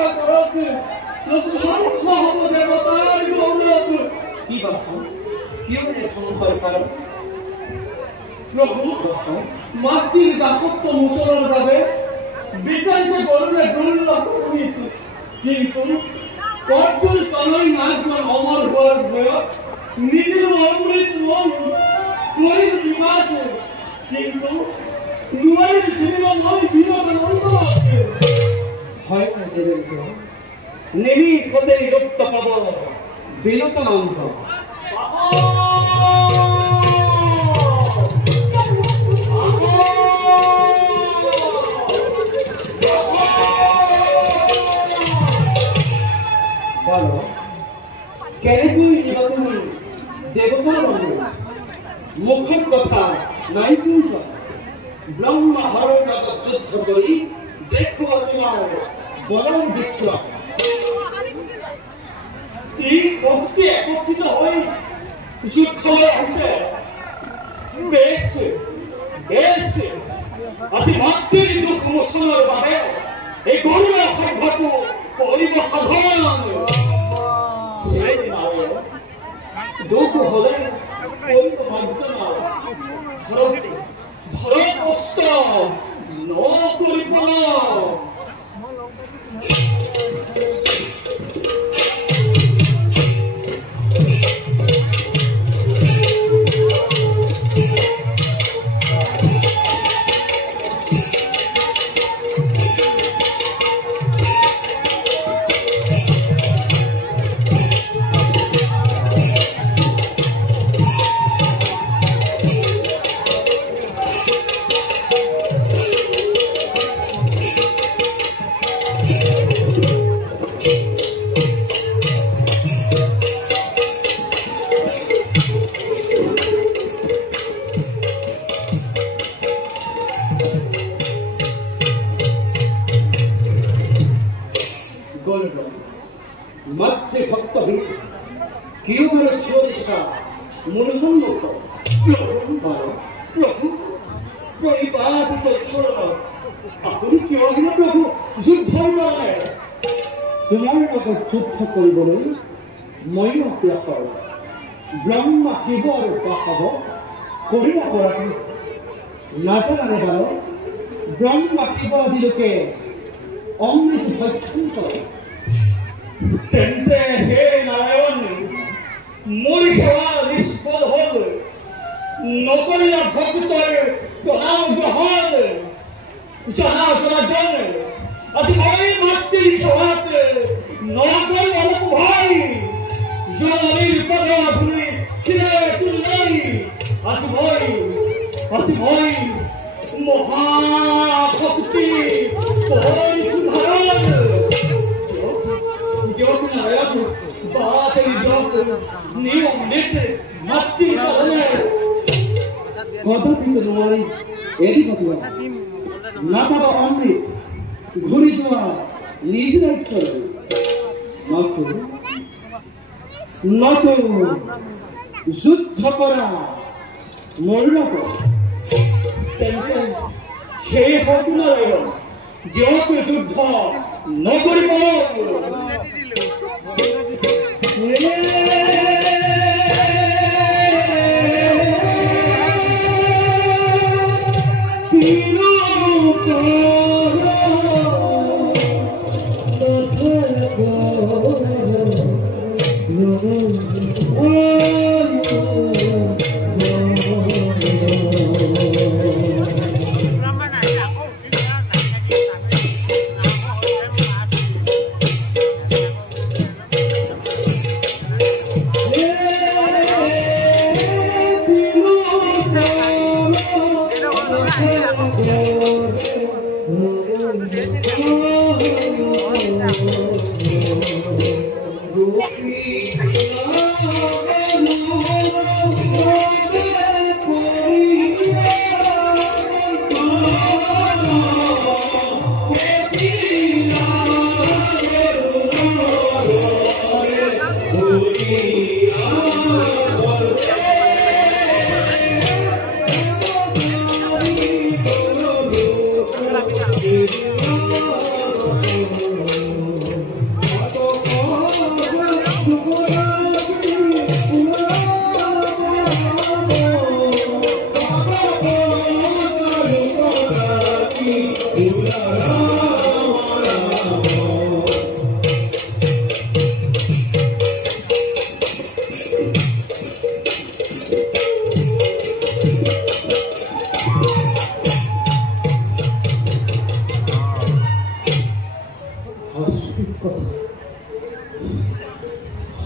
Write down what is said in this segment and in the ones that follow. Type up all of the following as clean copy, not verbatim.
রক্ষা করক লোক সংখ্য হব দেবতার গৌরব কি বাসা কেউ সংশয় কর প্রভু মাটির দাসত্ব মুসলের ভাবে বিচারিছে বললে দুর্লভ কিন্তু কঠোর তলই নাচজন অমর হওয়ার ভয় নিজের অমৃত মন করিল বিবাদ কিন্তু দুয়ারের জীবন নয় বিনোদ নন্দ ভয় না দেবেন নিমিষ হতেই রক্ত পাব বিনত নন্দ বলো কেন তুই তুমি দেবতা বলো মুখের কথা নাই তুই ব্রহ্মা হরণ যুদ্ধ করি দেখো তোমার বলার বিক্রম এই ভক্তি একত্রিত হই যুদ্ধ হচ্ছে বেশ বেশ আছি মাতৃ দুঃখ মোচনের ভাবে এই গরুর ভাবু করিব সাধন দুঃখ হলে করিব বঞ্চনা ধর কষ্ট ন করিব मध्य भक्त भी क्यों मेरे छोड़ सा मुरहन मुख प्रभु प्रभु कोई बात तो छोड़ो अपन क्यों है प्रभु युद्ध हो रहा है तुम्हारे को युद्ध कोई बोले मैं क्या कर ब्रह्मा की बार बाहर कोरिया कोरा नाचना ने बालो ब्रह्मा की बार दिल के अमृत भक्षण करो तेंते हे नारायण मोर सेवा निष्फल हल नकरिया भक्तर प्रणाम ग्रहण जाना जनार्दन अति भाई मातृ सभात नगर अलप भाई जननीर पद धुली किरे तुल्लाई अति भाई महाभक्ति पवन सुधारण बात नियम नीति मत्ती কথা কিন্তু নয় এরই কথা না পাবা অমৃত ঘুরি যাওয়া নিজ দায়িত্ব নত যুদ্ধ করা মরলক সেই হতু নারায়ণ যেহেতু যুদ্ধ নকরিব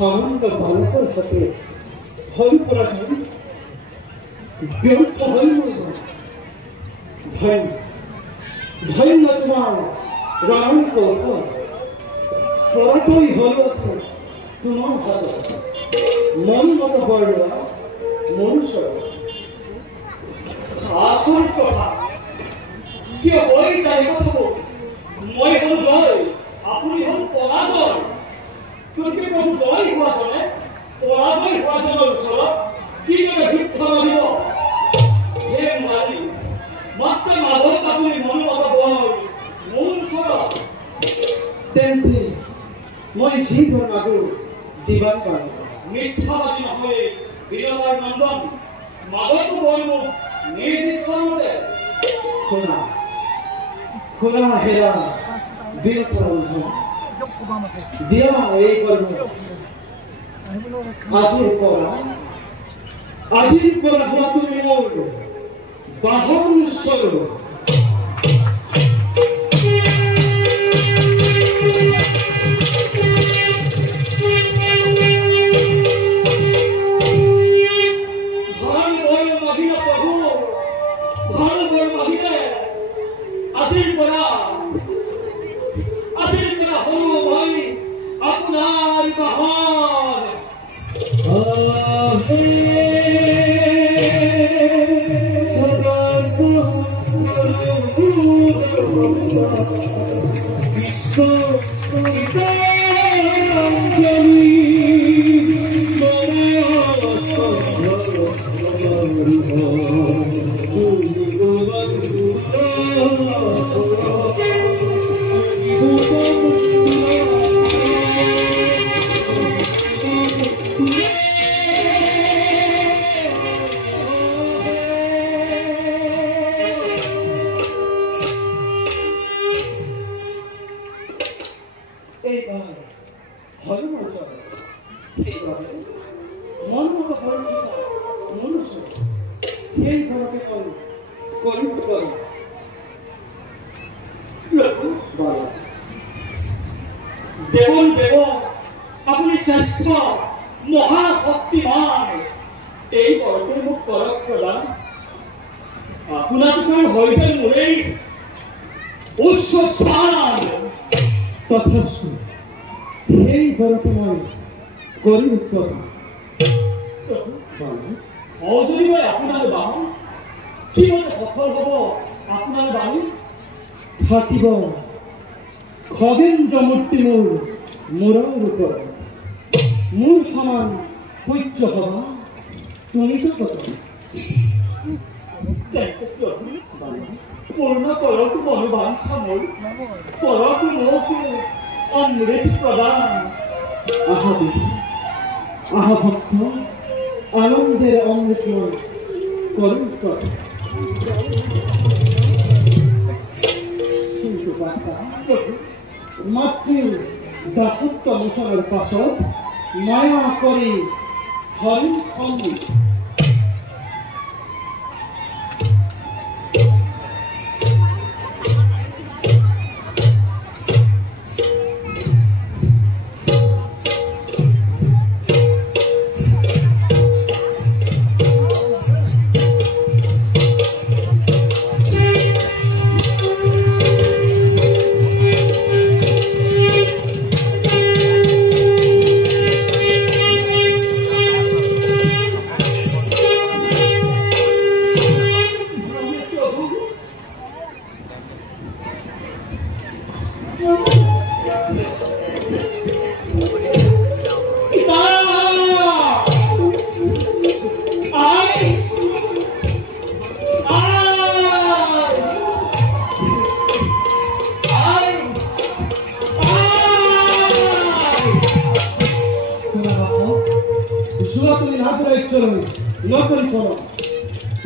সামান্য বালকের হাতে হল পরাজয় ব্যর্থ হইল ধন্য তোমার রাবণ কৌশল পরাজয় হয়েছে তোমার হাতে মন মতো বড় মনুষ্য আসল কথা কি বই তাই কথা মই হল জয় আপনি হল পরাজয় তোকে প্রভু জয় হওয়া জনে পরাজয় হওয়া জনের ওচৰত কি কৰে দুঃখ লাগিব হে মাৰি মাত্ৰ মাধৱ আপুনি মনোমত বল মোৰ ওচৰত তেন্তে মই যি ধৰ্মাটো দিবাৰ পাৰোঁ মিথ্যাবাদী নহয় বীৰবাৰ নন্দন মাধৱটো বল মোক নিজ ইচ্ছামতে খোলা হেৰা বীৰতৰন্ধ দিয়া এই কৰ্ম আজিৰ পৰা হোৱা তুমি মোৰ বাহন স্বৰূপ দেৱন দেৱ আপুনি শ্ৰেষ্ঠ মহাশক্তিমান এই বৰকে মোক কৰক প্ৰদান আপোনাতকৈ হৈছে মোৰেই উচ্চ স্থান তথাস্তু সেই বৰকে মই কৰিম প্ৰদান যদি মই আপোনাৰ বাহন কি মতে সফল হ'ব আপোনাৰ বাণী থাকিব খগেন্দ্ৰ মূৰ্তি মূৰৰ ওপৰত মোৰ সমান পূজ্য হবা তুমি পূৰ্ণ কৰক মনোবাঞ্ছা মোৰ কৰক মোক অমৃত প্ৰদান আহা ভক্ত আনন্দেৰ অমৃত মই কৰিম প্ৰদান কিন্তু মাতৃৰ দাসত্ব মোচনৰ পাছত মায়া কৰি হৰি সংগীত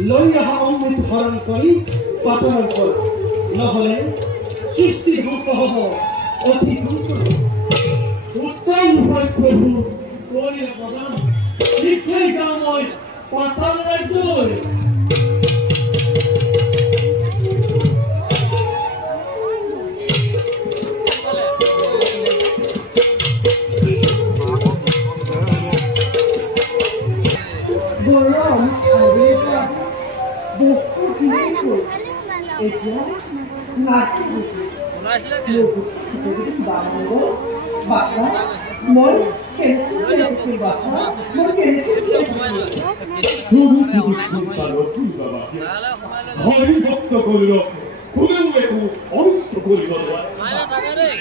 লৈ অহা অমৃত হৰণ কৰি পাতলৰ পৰা নহলে সৃষ্টি ধ্বংস হব অতি উত্তম প্ৰভু কৰিলে প্ৰদান নিশ্চয় যাওঁ মই পাতাল ৰাজ্যলৈ এতিয়া নাকি বাচ্চা মই কেনেকৈ বাচ্চা মই কেনেকৈ হৰি ভক্ত কৰিল কোনেও একো অনিষ্ট কৰিব নোৱাৰে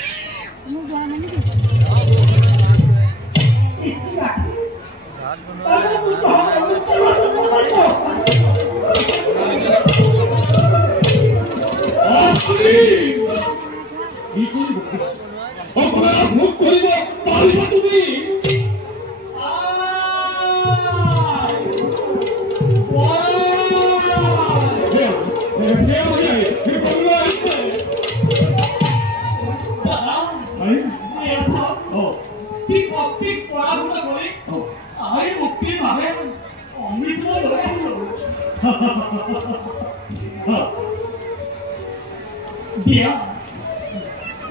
অপৰাধ মোক কৰিব পাৰিবা তুমি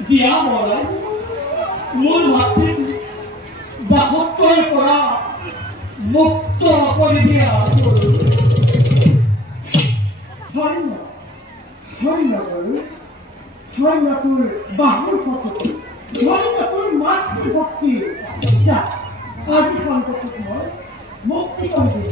দিয়া মই মোৰ মাতৃ দাসত্বৰ পৰা মুক্ত কৰি দিয়া তোৰ বাহুৰ পথ তোৰ মাতৃভক্তি আজি সংকটত মই মুক্তি কৰি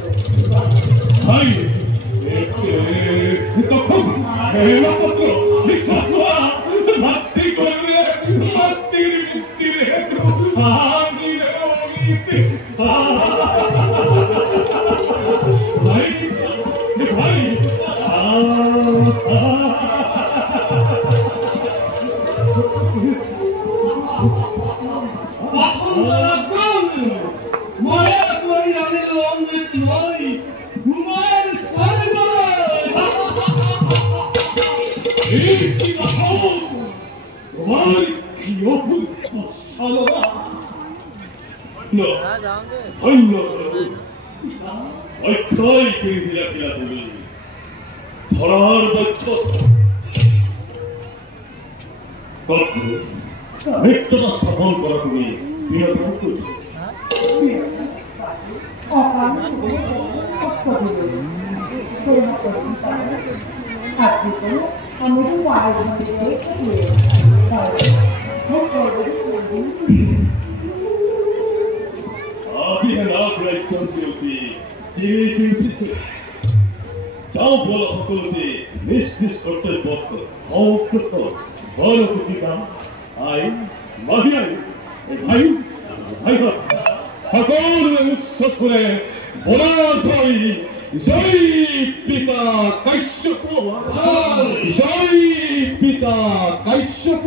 স্থাপন কৰা তুমি যাও বল সকলোতে নিজ নিজ কৰ্তব্যত অকৃত বল প্ৰতিকাম আই মহিয়াই ভাই ভাইগত সকলোৱে উচ্চস্বৰে বলা জয় জয় পিতা কাশ্যপ জয় পিতা কাশ্যপ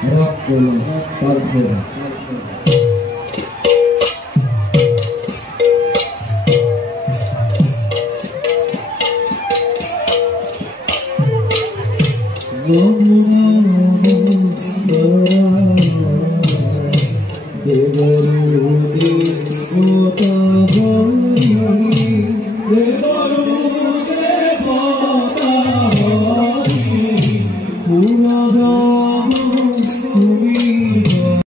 ৰাগ কৰলাম তাৰপৰে দেবৰু